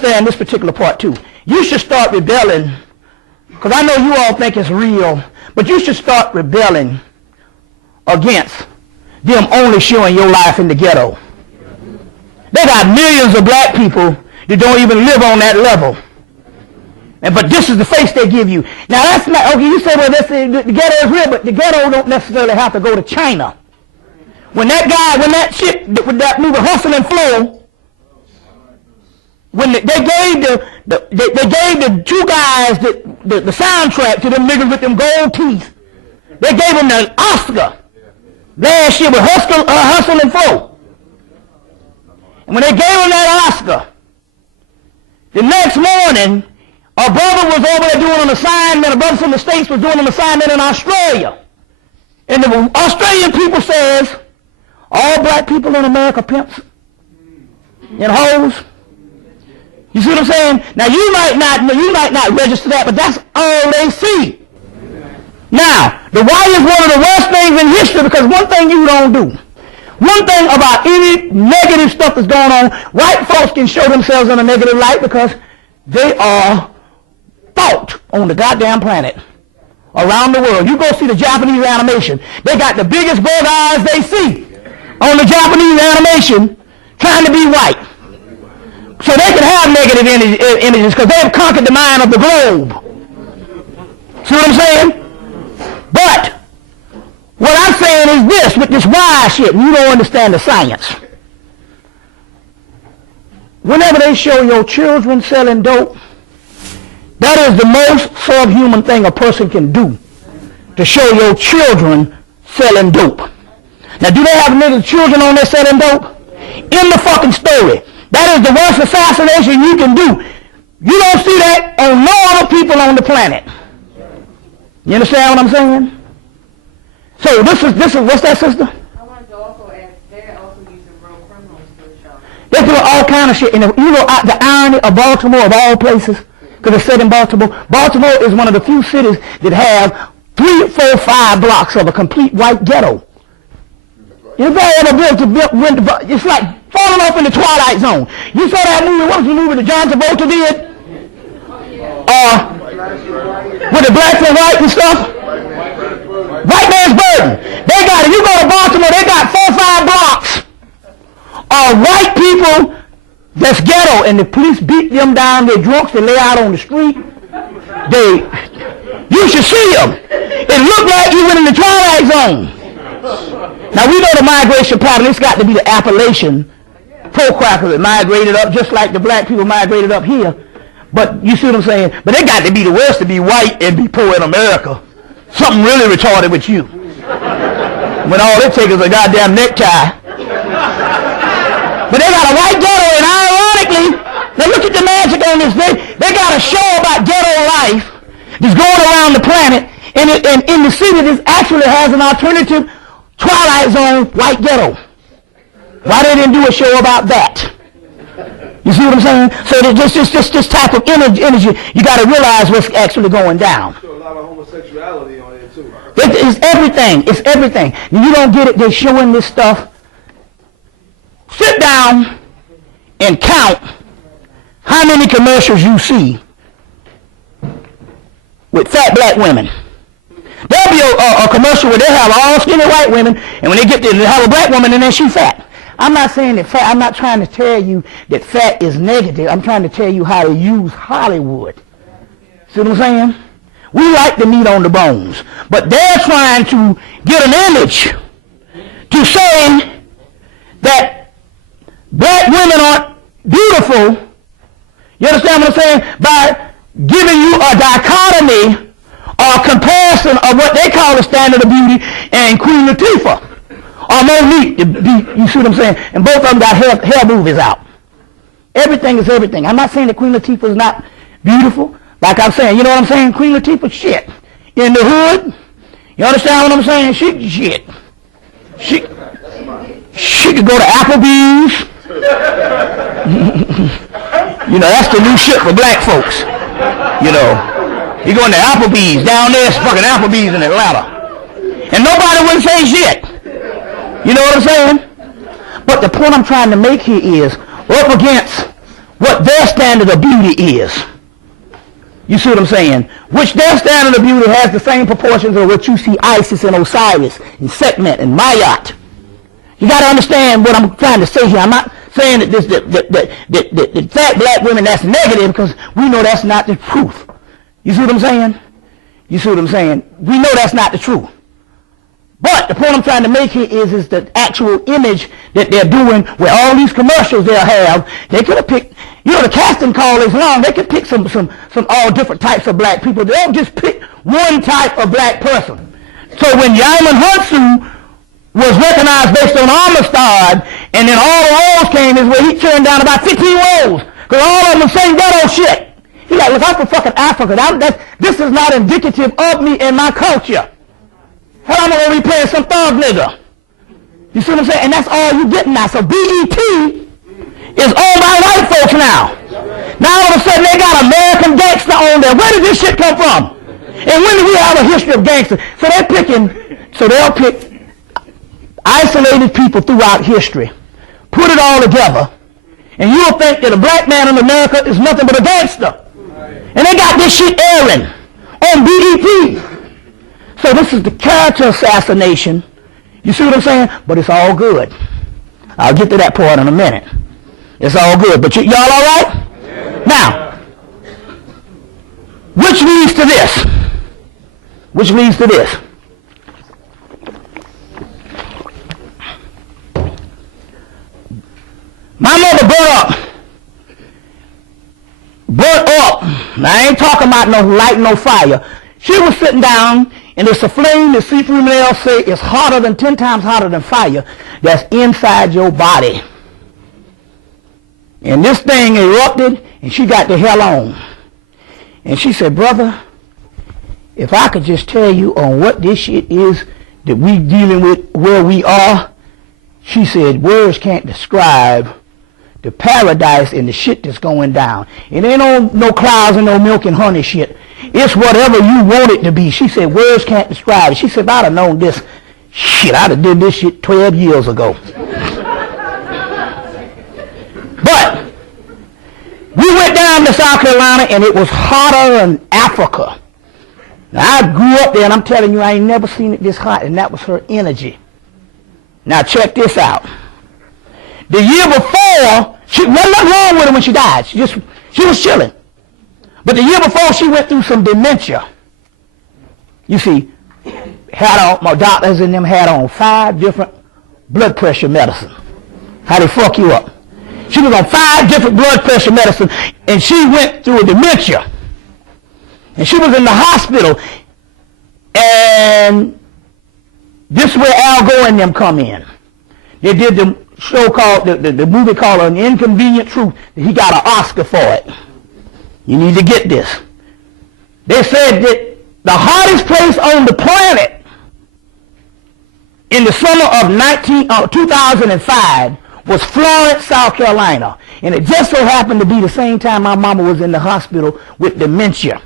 understand this particular part too. You should start rebelling, because I know you all think it's real, but you should start rebelling against them only showing your life in the ghetto. They got millions of black people that don't even live on that level. But this is the face they give you. Now that's not, okay, you say, well, the ghetto is real, but the ghetto don't necessarily have to go to China. When that shit, with that movie Hustle and Flow, when they gave the two guys the soundtrack to them niggas with them gold teeth, they gave them the Oscar last year with Hustle and Flow. And when they gave them that Oscar, the next morning, a brother was over there doing an assignment, a brother from the States was doing an assignment in Australia. And the Australian people says, all black people in America pimps and hoes. You see what I'm saying? Now you might not register that, but that's all they see. Now, the white is one of the worst things in history, because one thing you don't do. One thing about any negative stuff that's going on, white folks can show themselves in a negative light because they are thought on the goddamn planet around the world. You go see the Japanese animation. They got the biggest bug eyes they see on the Japanese animation trying to be white. So they can have negative images because they have conquered the mind of the globe. See what I'm saying? But what I'm saying is this, with this wise shit, you don't understand the science. Whenever they show your children selling dope, that is the most subhuman thing a person can do, to show your children selling dope. Now, do they have little children on there selling dope? In the fucking story. That is the worst assassination you can do. You don't see that on no other people on the planet. You understand what I'm saying? So this is what's that, sister? I wanted to also ask, they're also using real criminals to show. They're doing all kind of shit. And you know the irony of Baltimore, of all places, because it's set in Baltimore. Baltimore is one of the few cities that have 3, 4, 5 blocks of a complete white ghetto. If they ever it's like falling off in the Twilight Zone. You saw that movie, what was the movie that John Travolta did? With the blacks and white and stuff? White Man's Burden. They got it. You go to Baltimore, they got 4 or 5 blocks of white people that's ghetto, and the police beat them down. They're drunks. They lay out on the street. You should see them. It looked like you went in the Twilight Zone. Now we know the migration pattern. It's got to be the Appalachian pro-crackers that migrated up, just like the black people migrated up here. But you see what I'm saying? But they got to be the worst to be white and be poor in America. Something really retarded with you. When all it takes is a goddamn necktie. But they got a white ghetto, and ironically, now look at the magic on this thing. They got a show about ghetto life that's going around the planet, and in the city this actually has an alternative Twilight Zone white ghetto. Why they didn't do a show about that? You see what I'm saying? So this type of energy, you got to realize what's actually going down. A lot of homosexuality on it too. It's everything. It's everything. You don't get it. They're showing this stuff. Sit down and count how many commercials you see with fat black women. There'll be a commercial where they have all skinny white women, and when they get there, they have a black woman, and then she's fat. I'm not saying that fat. I'm not trying to tell you that fat is negative. I'm trying to tell you how to use Hollywood. See what I'm saying? We like the meat on the bones, but they're trying to get an image to say that black women aren't beautiful. You understand what I'm saying? By giving you a dichotomy or comparison of what they call the standard of beauty and Queen Latifah. Or Monique, you see what I'm saying? And both of them got hair movies out. Everything is everything. I'm not saying that Queen Latifah is not beautiful. Like I'm saying, you know what I'm saying? Queen Latifah, shit. In the hood, you understand what I'm saying? Shit. She could go to Applebee's. You know, that's the new shit for black folks. You know, you going to Applebee's. Down there, it's fucking Applebee's in Atlanta. And nobody wouldn't say shit. You know what I'm saying? But the point I'm trying to make here is, we're up against what their standard of beauty is. You see what I'm saying? Which their standard of beauty has the same proportions of what you see Isis and Osiris and Sekhmet and Mayat. You got to understand what I'm trying to say here. I'm not saying that the fat black women, that's negative, because we know that's not the truth. You see what I'm saying? You see what I'm saying? We know that's not the truth. But the point I'm trying to make here is the actual image that they're doing with all these commercials they'll have. They could have picked, you know, the casting call is long. They could pick some all different types of black people. They don't just pick one type of black person. So when Yaman Hunsu was recognized based on Amistad, and then all the roles came his way, he turned down about 15 roles, because all of them were saying that old shit. He like, look, I'm from fucking Africa. This is not indicative of me and my culture. Hell, I'm going to be playing some thug nigga. You see what I'm saying? And that's all you getting now. So BET is owned by white folks now. Now all of a sudden they got American Gangster on there. Where did this shit come from? And when do we have a history of gangster? So they'll pick isolated people throughout history, put it all together, and you'll think that a black man in America is nothing but a gangster. And they got this shit airing on BET. So this is the character assassination. You see what I'm saying? But it's all good. I'll get to that part in a minute. It's all good. But y'all all right? Yeah. Now, which leads to this? Which leads to this? My mother burnt up. Now, I ain't talking about no light, no fire. She was sitting down, and it's a flame that seafood males say is hotter than 10 times hotter than fire that's inside your body. And this thing erupted, and she got the hell on. And she said, brother, if I could just tell you on what this shit is that we dealing with where we are, she said, words can't describe the paradise and the shit that's going down. It ain't no clouds and no milk and honey shit. It's whatever you want it to be. She said, words can't describe it. She said, if I'd have known this, shit, I'd have did this shit 12 years ago. But we went down to South Carolina, and it was hotter than Africa. Now, I grew up there, and I'm telling you, I ain't never seen it this hot, and that was her energy. Now, check this out. The year before, she wasn't nothing wrong with her when she died. She was chilling. But the year before, she went through some dementia. You see, my doctors and them had on 5 different blood pressure medicine. How they fuck you up. She was on 5 different blood pressure medicine, and she went through a dementia. And she was in the hospital, and this is where Al Gore and them come in. They did the show called, the movie called An Inconvenient Truth. He got an Oscar for it. You need to get this. They said that the hottest place on the planet in the summer of 2005 was Florence, South Carolina. And it just so happened to be the same time my mama was in the hospital with dementia.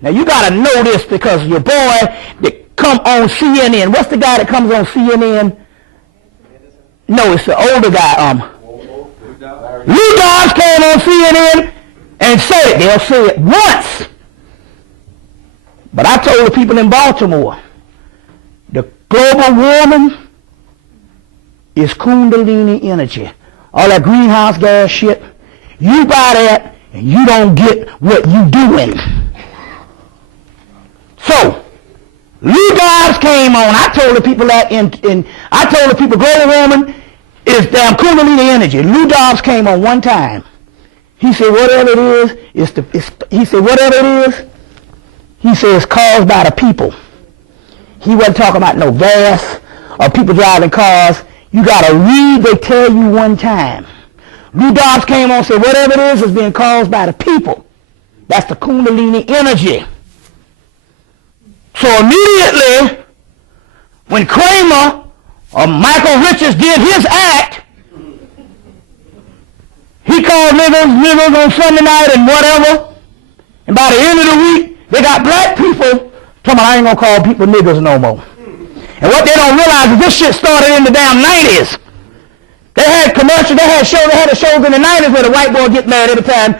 Now you got to know this, because your boy that come on CNN, what's the guy that comes on CNN? No, it's the older guy. Lou Dobbs came on CNN and said it. They'll say it once. But I told the people in Baltimore, the global warming is Kundalini energy. All that greenhouse gas shit, you buy that and you don't get what you doing. So, Lou Dobbs came on. I told the people that I told the people global warming is damn Kundalini energy. Lou Dobbs came on one time. He said whatever it is, he said whatever it is, he said it's caused by the people. He wasn't talking about no gas or people driving cars. You got to read, they tell you one time. Lou Dobbs came on and said whatever it is being caused by the people. That's the Kundalini energy. So immediately, when Kramer or Michael Richards did his act, he called niggas on Sunday night and whatever, and by the end of the week, they got black people talking about, I ain't going to call people niggas no more. And what they don't realize is this shit started in the damn 90s. They had commercials, they had shows in the 90s where the white boy get mad every time